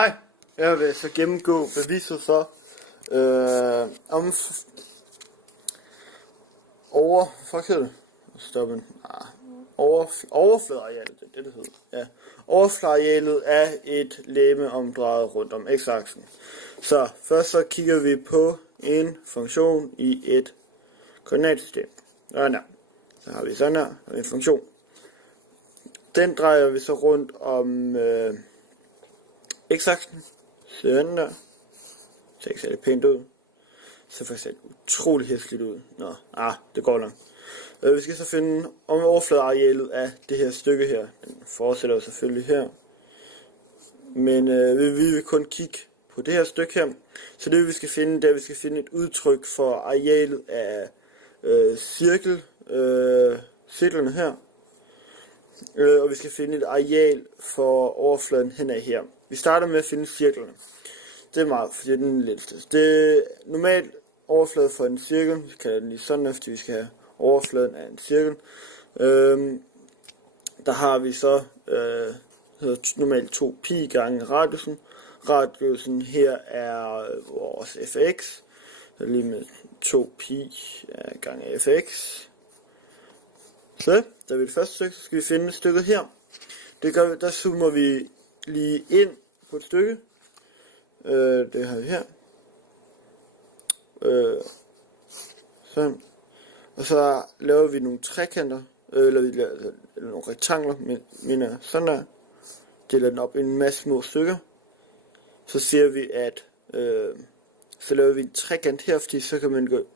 Hej, jeg vil så gennemgå beviset for om overfladearealet, det hedder. Ja. Overfladearealet er et legeme omdrejet rundt om x-aksen. Så først så kigger vi på en funktion i et koordinatsystem. Så har vi sådan her en funktion. Den drejer vi så rundt om x-aksen. Sådan der. Så ikke ser det pænt ud. Så faktisk ser det utrolig hæsligt ud. Det går langt. Vi skal så finde om overfladearealet af det her stykke her. Den fortsætter jo selvfølgelig her. Men vi vil kun kigge på det her stykke her. Så det vi skal finde, det er, at vi skal finde et udtryk for arealet af cirklerne her. Og vi skal finde et areal for overfladen henad her. Vi starter med at finde cirklerne. Det er meget, fordi det er den letteste. Det er normalt overflade for en cirkel. Vi kalder den lige sådan her, fordi vi skal have overfladen af en cirkel. Der har vi så normalt 2 pi gange radiusen. Radiusen her er vores fx. Så lige med 2 pi gange fx. Så, der er det første stykke, så skal vi finde stykket her. Det gør vi, der zoomer vi lige ind på et stykke. Det har vi her. Sådan. Og så laver vi nogle trekanter, eller vi laver nogle rektangler, mener sådan der. Deler den op i en masse små stykker. Så siger vi, at så laver vi en trekant her, fordi så kan man gå,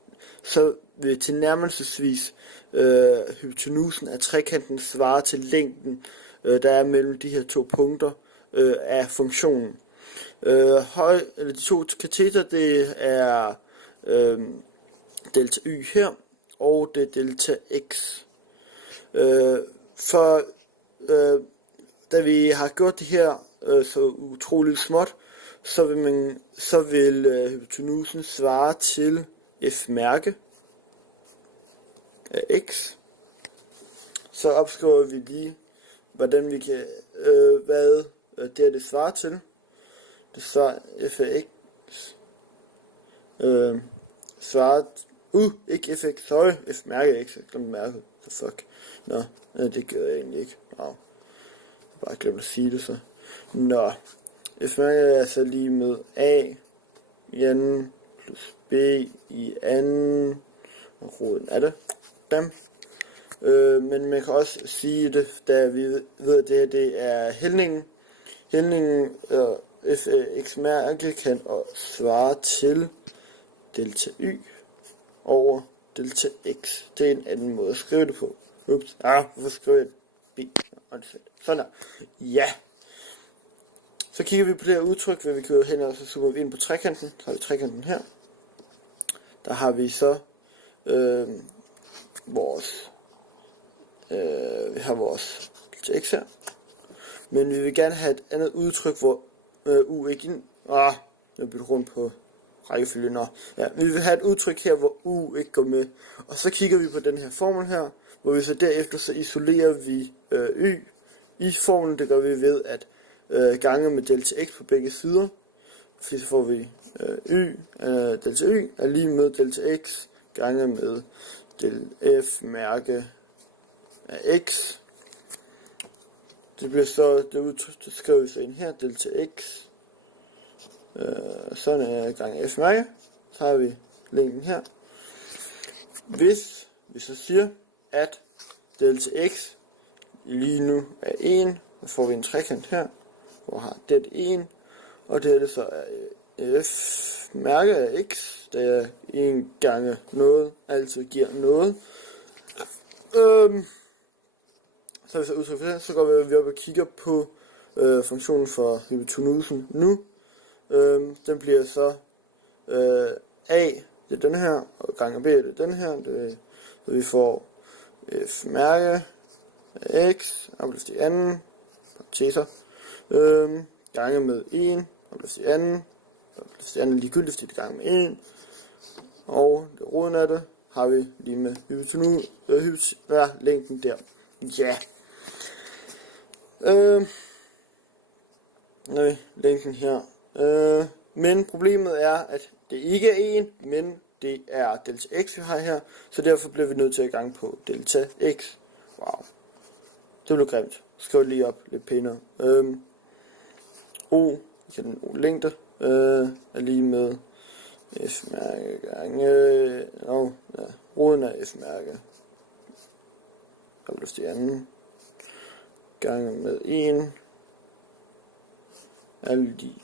så vil tilnærmelsesvis hypotenusen af trekanten svare til længden, der er mellem de her 2 punkter af funktionen. De 2 kateter, det er delta y her, og det er delta x. Da vi har gjort det her så utroligt småt, så vil hypotenusen svare til f mærke af x. Så opskriver vi lige, hvordan vi kan, hvad det svarer til. Det svarer f af x. Svarer, ikke fx, sorry, f mærke af x, jeg glemte mærket, så fuck. Det gør jeg egentlig ikke. Jeg bare glemte at sige det så. F mærke er altså lige med a i anden plus b i anden, og roden er det. Bam. Men man kan også sige det, da vi ved, at det her det er hældningen. Hældningen f x mærke kan svare til delta y over delta x. Det er en anden måde at skrive det på. Hvorfor skriver jeg b? Sådan der. Ja. Så kigger vi på det her udtryk, hvor vi kan hen og så zoomer vi ind på trekanten. Så har vi trekanten her. Der har vi så vi har vores delta x her. Men vi vil gerne have et andet udtryk, hvor u ikke jeg bytter rundt på rækkefølgen. Vi vil have et udtryk her, hvor u ikke går med. Og så kigger vi på den her formel her, hvor vi så derefter så isolerer vi y. I formlen, det gør vi ved at gange med delta x på begge sider. Fordi så får vi delta y er lige med delta x gange med f mærke af x. Det bliver så, det skriver vi så ind her, delta x. Sådan er gange f mærke. Så har vi linken her. Hvis vi så siger, at delta x lige nu er 1, så får vi en trekant her, hvor har det 1, og det så er f mærke af x, der er 1 gange noget, altså giver noget. Så hvis jeg udtrykker for det, så går vi op og kigger på funktionen for hypotenusen nu. Den bliver så a, det er den her, og gange b, det er den her, så vi får f mærke af x, afløst i anden, parenteser, gange med 1, afløst i anden, afløst i anden ligegyldigt, det er gange med 1, og det roden af det har vi lige med længden der. Ja. længden her. Men problemet er, at det ikke er 1, men det er delta x, vi har her. Så derfor bliver vi nødt til at gange på delta x. Wow. Det blev grimt. Skriv det lige op lidt pænere. O, den O-længde, er lige med f-mærke gange, roden af f-mærke. Plus de anden. Gange med 1. Alle de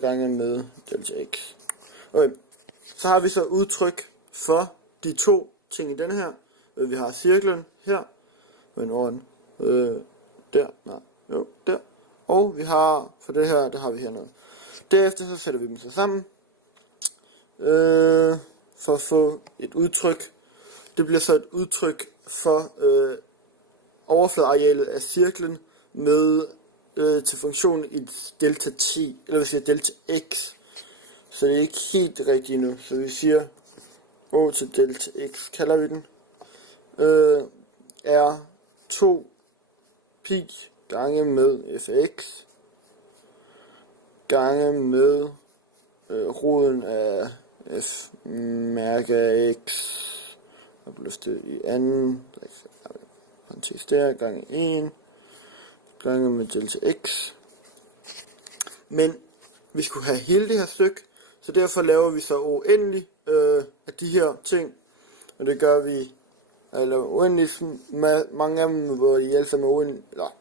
gange med delta x. Okay. Så har vi så udtryk for de to ting i den her. Vi har cirklen her. Men orden. Der. Og vi har, for det her, der har vi her noget. Derefter så sætter vi dem så sammen. For at få et udtryk. Det bliver så et udtryk for overfladearealet af cirklen med til funktionen i delta t, eller vi siger delta x. Så det er ikke helt rigtigt nu. Så vi siger O til delta x, kalder vi den, er 2 pi gange med fx gange med roden af f mærke af x og løftet i anden parentes der gange 1 gange med delta x. Men vi skulle have hele det her stykke, så derfor laver vi så uendelig af de her ting, og det gør vi, eller uendelig mange af dem, hvor de alle sammen er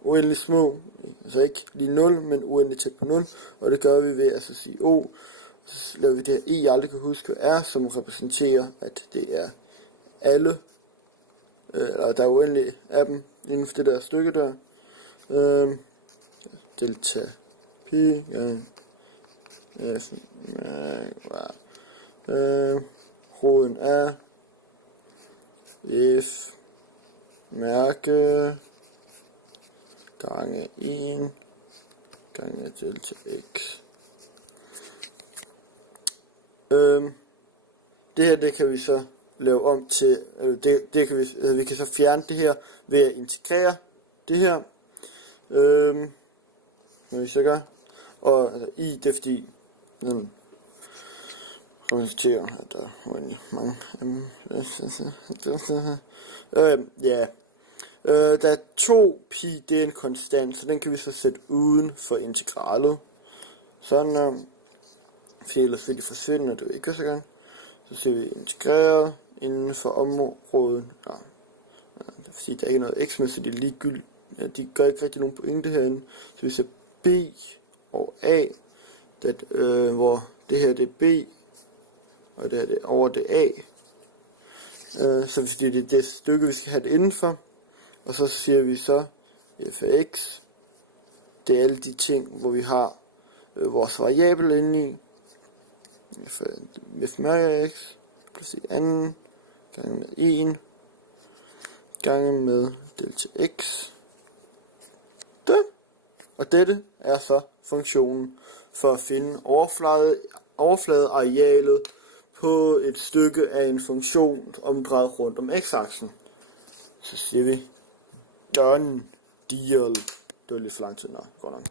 uendelig små, altså ikke lige 0, men uendelig tæt på 0, og det gør vi ved at så sige O, så laver vi det her I, jeg aldrig kan huske, hvad er, som repræsenterer, at det er alle, eller der er uendelig af dem inden for det der stykke der, delta pi gange f roden af f mærke gange 1 gange delta x. Det her, det kan vi så lave om til, det kan vi kan så fjerne det her ved at integrere det her. Når vi så gør, og altså, i det er fordi den repræsenterer, at der er mange der er 2 pi, det er en konstant, så den kan vi så sætte uden for integralet. Sådan, for ellers vil de forsvinde, og det vil ikke så gang. Så ser vi integreret inden for området. Det er fordi, der er ikke noget x med, så det er ligegyldigt. Ja, de gør ikke rigtig nogen pointe herinde. Så vi ser b og a, hvor det her det er b, og det her det er over det a. Så hvis det er det stykke, vi skal have det indenfor. Og så siger vi så f af x, det er alle de ting, hvor vi har vores variabel inde i. F mærke af x, plus i anden, gange med 1, gange med delta x. Og dette er så funktionen for at finde overfladearealet på et stykke af en funktion omdrejet rundt om x-aksen. Så siger vi done deal. Det var lidt for lang tid, godt nok.